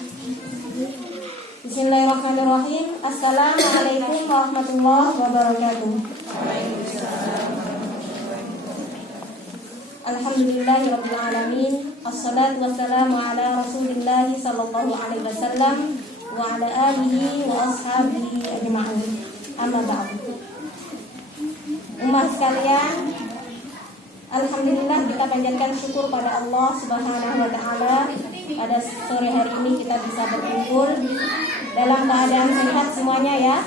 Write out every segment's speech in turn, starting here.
Bismillahirrahmanirrahim. Assalamualaikum warahmatullahi wabarakatuh. Alhamdulillahirabbil alamin. Assalatu wassalamu ala Rasulillah sallallahu alaihi wasallam wa ala alihi wa ashabihi ajma'in. Amma ba'du. Umat sekalian, alhamdulillah kita panjatkan syukur pada Allah Subhanahu wa taala. Pada sore hari ini kita bisa berkumpul dalam keadaan sehat semuanya ya.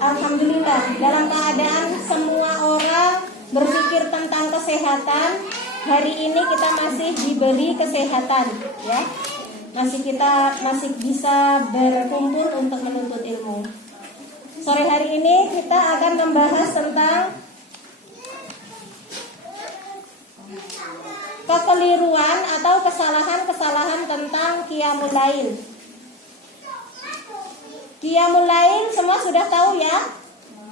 Alhamdulillah, dalam keadaan semua orang berpikir tentang kesehatan. Hari ini kita masih diberi kesehatan ya. Masih bisa berkumpul untuk menuntut ilmu. Sore hari ini kita akan membahas tentang kekeliruan atau kesalahan-kesalahan tentang qiyamul lail. Qiyamul lail semua sudah tahu ya?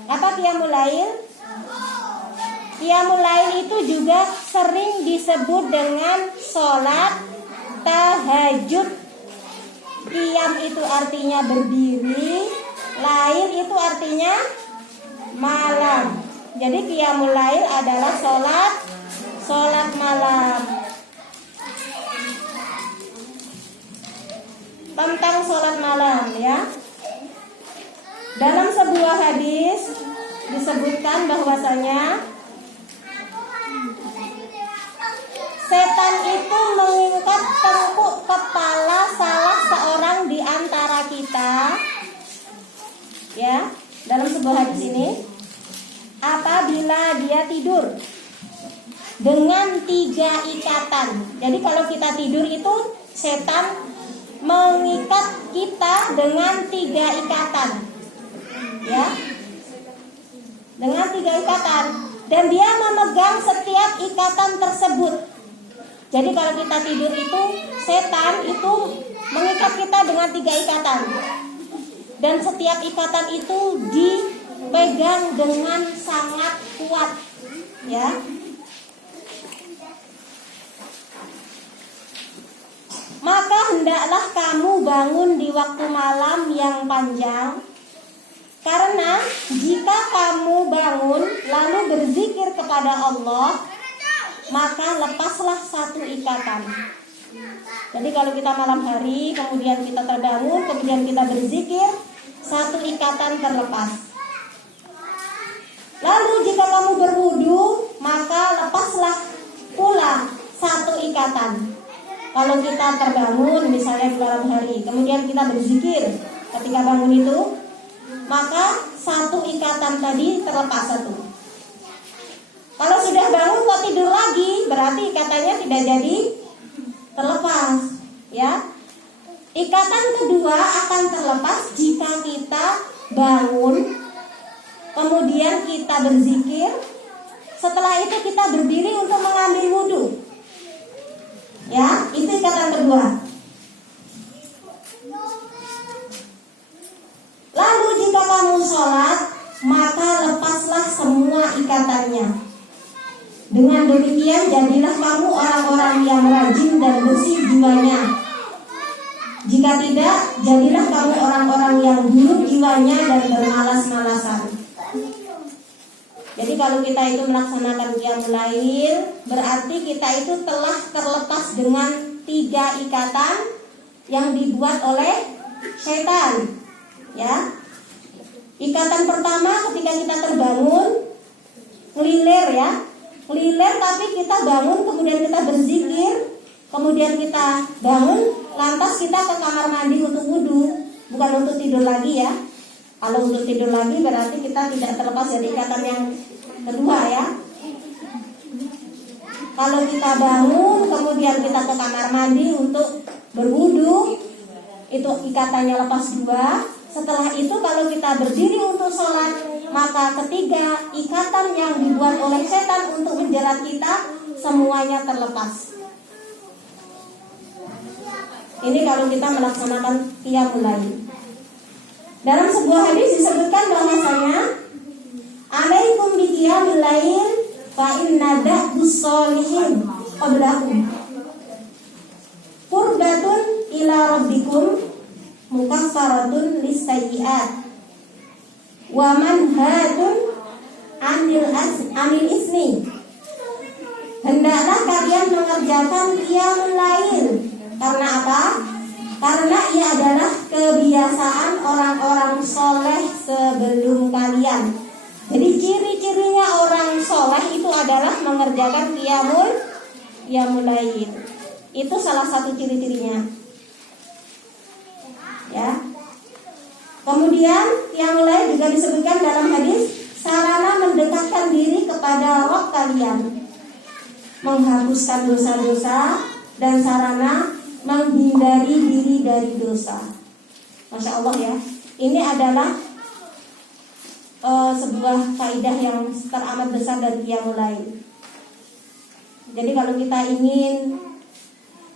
Apa qiyamul lail? Qiyamul lail itu juga sering disebut dengan sholat tahajud. Qiyam itu artinya berdiri, lail itu artinya malam. Jadi qiyamul lail adalah sholat malam. Tentang sholat malam ya. Dalam sebuah hadis disebutkan bahwasanya setan itu mengikat tengkuk kepala salah seorang di antara kita. Ya, dalam sebuah hadis ini, apabila dia tidur dengan 3 ikatan. Jadi kalau kita tidur itu setan mengikat kita dengan 3 ikatan. Ya. Dengan 3 ikatan, dan dia memegang setiap ikatan tersebut. Jadi kalau kita tidur itu setan itu mengikat kita dengan 3 ikatan. Dan setiap ikatan itu dipegang dengan sangat kuat. Ya. Maka hendaklah kamu bangun di waktu malam yang panjang. Karena jika kamu bangun lalu berzikir kepada Allah, maka lepaslah 1 ikatan. Jadi kalau kita malam hari, kemudian kita terbangun, kemudian kita berzikir, 1 ikatan terlepas. Lalu jika kamu berwudu, maka lepaslah pula 1 ikatan. Kalau kita terbangun misalnya di malam hari, kemudian kita berzikir ketika bangun itu, maka 1 ikatan tadi terlepas 1. Kalau sudah bangun kok tidur lagi, berarti ikatannya tidak jadi terlepas, ya. Ikatan kedua akan terlepas jika kita bangun, kemudian kita berzikir, setelah itu kita berdiri untuk mengambil wudhu. Ya, itu ikatan kedua. Lalu jika kamu sholat, maka lepaslah semua ikatannya. Dengan demikian jadilah kamu orang-orang yang rajin dan bersih jiwanya. Jika tidak, jadilah kamu orang-orang yang buruk jiwanya dan bermalas-malasan. Jadi kalau kita itu melaksanakan qiyamul lail, berarti kita itu telah terlepas dengan 3 ikatan yang dibuat oleh setan. Ya. Ikatan pertama ketika kita terbangun, ngelilir ya. Ngelilir tapi kita bangun, kemudian kita berzikir, kemudian kita bangun, lantas kita ke kamar mandi untuk wudhu, bukan untuk tidur lagi ya. Kalau untuk tidur lagi berarti kita tidak terlepas dari ikatan yang kedua ya. Kalau kita bangun, kemudian kita ke kamar mandi untuk berwudhu, itu ikatannya lepas 2. Setelah itu kalau kita berdiri untuk sholat, maka ketiga ikatan yang dibuat oleh setan untuk menjerat kita semuanya terlepas. Ini kalau kita melaksanakan qiyamul lail. Dalam sebuah hadis disebutkan bahwasanya alaikum bi qiyamil lail fa inna da'bus sholihin qablakum. Qurba ila rabbikum mukaffaratun lisayyi'at wa manhatun anil ismi. Hendaklah kalian mengerjakan qiyamul lail. Karena apa? Karena ia adalah kebiasaan orang-orang soleh sebelum kalian. Jadi ciri-cirinya orang soleh itu adalah mengerjakan qiyamul lail. Itu salah satu ciri-cirinya. Ya. Kemudian qiyamul lail juga disebutkan dalam hadis sarana mendekatkan diri kepada Rabb kalian, menghapuskan dosa-dosa, dan sarana menghindari diri dari dosa. Masya Allah ya. Ini adalah sebuah kaidah yang teramat besar dari qiyamul lail. Jadi kalau kita ingin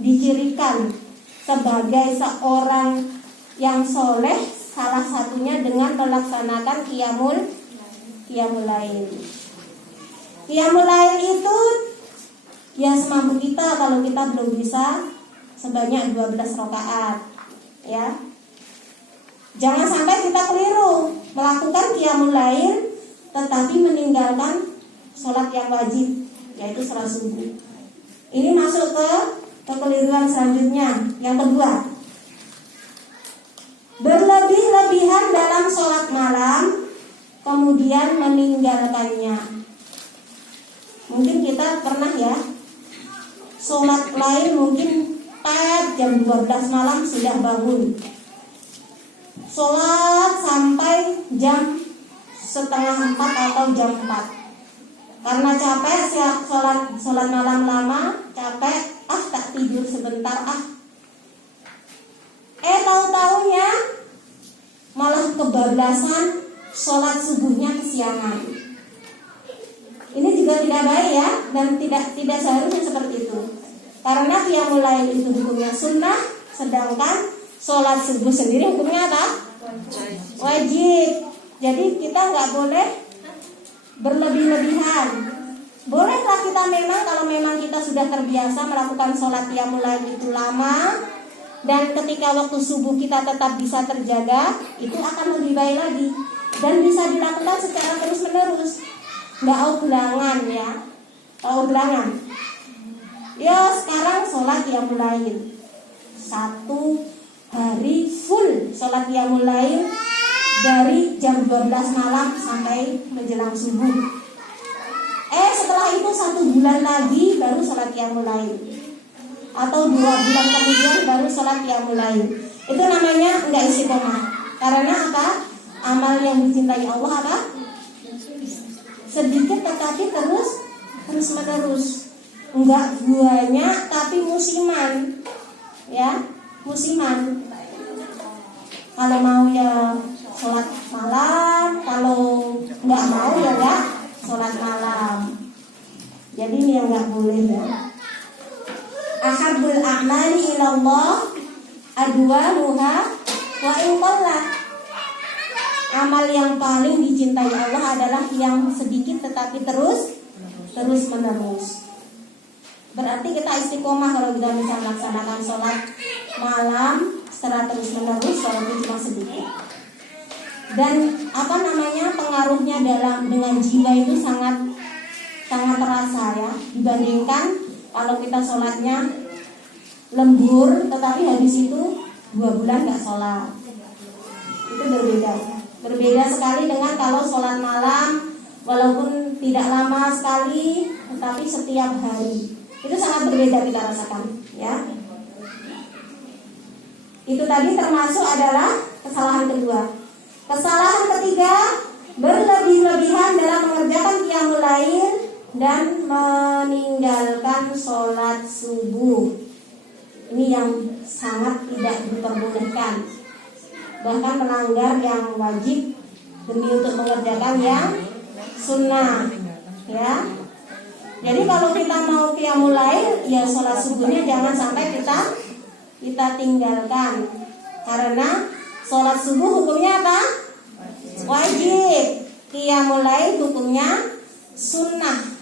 dicirikan sebagai seorang yang soleh, salah satunya dengan melaksanakan qiyamul lail. Qiyamul lail itu ya semampu kita. Kalau kita belum bisa sebanyak 12 rakaat, ya. Jangan sampai kita keliru melakukan qiyamul lail tetapi meninggalkan sholat yang wajib, yaitu sholat subuh. Ini masuk ke kekeliruan selanjutnya. Yang kedua, berlebih-lebihan dalam sholat malam kemudian meninggalkannya. Mungkin kita pernah ya sholat lain mungkin jam 12 malam sudah bangun, sholat sampai jam 3:30 atau jam 4. Karena capek sholat malam lama, capek, tak tidur sebentar, tahu-taunya malah kebablasan, sholat subuhnya kesiangan. Ini juga tidak baik ya, dan tidak seharusnya seperti itu. Karena qiyamul lail itu hukumnya sunnah, sedangkan sholat subuh sendiri hukumnya apa? Wajib. Jadi kita nggak boleh berlebih-lebihan. Bolehlah kita kalau memang kita sudah terbiasa melakukan sholat qiyamul lail itu lama, dan ketika waktu subuh kita tetap bisa terjaga, itu akan lebih baik lagi dan bisa dilakukan secara terus-menerus, nggak ulangan ya, Ya sekarang sholat qiyamul lail 1 hari full sholat qiyamul lail dari jam 12 malam sampai menjelang subuh. Setelah itu 1 bulan lagi baru sholat qiyamul lail, atau 2 bulan kemudian baru sholat qiyamul lail. Itu namanya enggak istiqomah. Karena apa? Amal yang dicintai Allah apa? Sedikit tetapi terus menerus. Enggak banyak tapi musiman. Ya, musiman. Kalau mau ya sholat malam, kalau enggak mau ya enggak sholat malam. Jadi ini yang enggak boleh ya. Ahabbul a'mali ilallah adwamuha wa in qalla. Amal yang paling dicintai Allah adalah yang sedikit tetapi terus menerus. Berarti kita istiqomah kalau kita bisa melaksanakan sholat malam secara terus menerus, walaupun cuma sedikit. Dan pengaruhnya dengan jiwa itu sangat terasa ya, dibandingkan kalau kita sholatnya lembur tetapi habis itu 2 bulan gak sholat. Itu berbeda sekali dengan kalau sholat malam walaupun tidak lama sekali tetapi setiap hari. Itu sangat berbeda kita rasakan ya. Itu tadi termasuk adalah kesalahan kedua. Kesalahan ketiga, berlebih-lebihan dalam mengerjakan qiyamul lail dan meninggalkan sholat subuh. Ini yang sangat tidak diperbolehkan. Bahkan melanggar yang wajib demi untuk mengerjakan yang sunnah ya. Jadi kalau kita mau qiyamul lail, ya sholat subuhnya jangan sampai kita tinggalkan. Karena sholat subuh hukumnya apa? Wajib. Qiyamul lail hukumnya sunnah.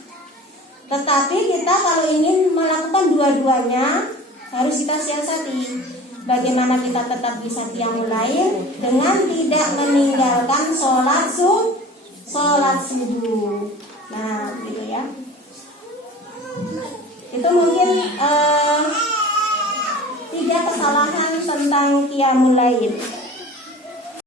Tetapi kita kalau ingin melakukan dua-duanya harus kita siasati. Bagaimana kita tetap bisa qiyamul lail? Dengan tidak meninggalkan sholat subuh. Nah, gitu ya. Itu mungkin 3 kesalahan tentang qiyamul lail.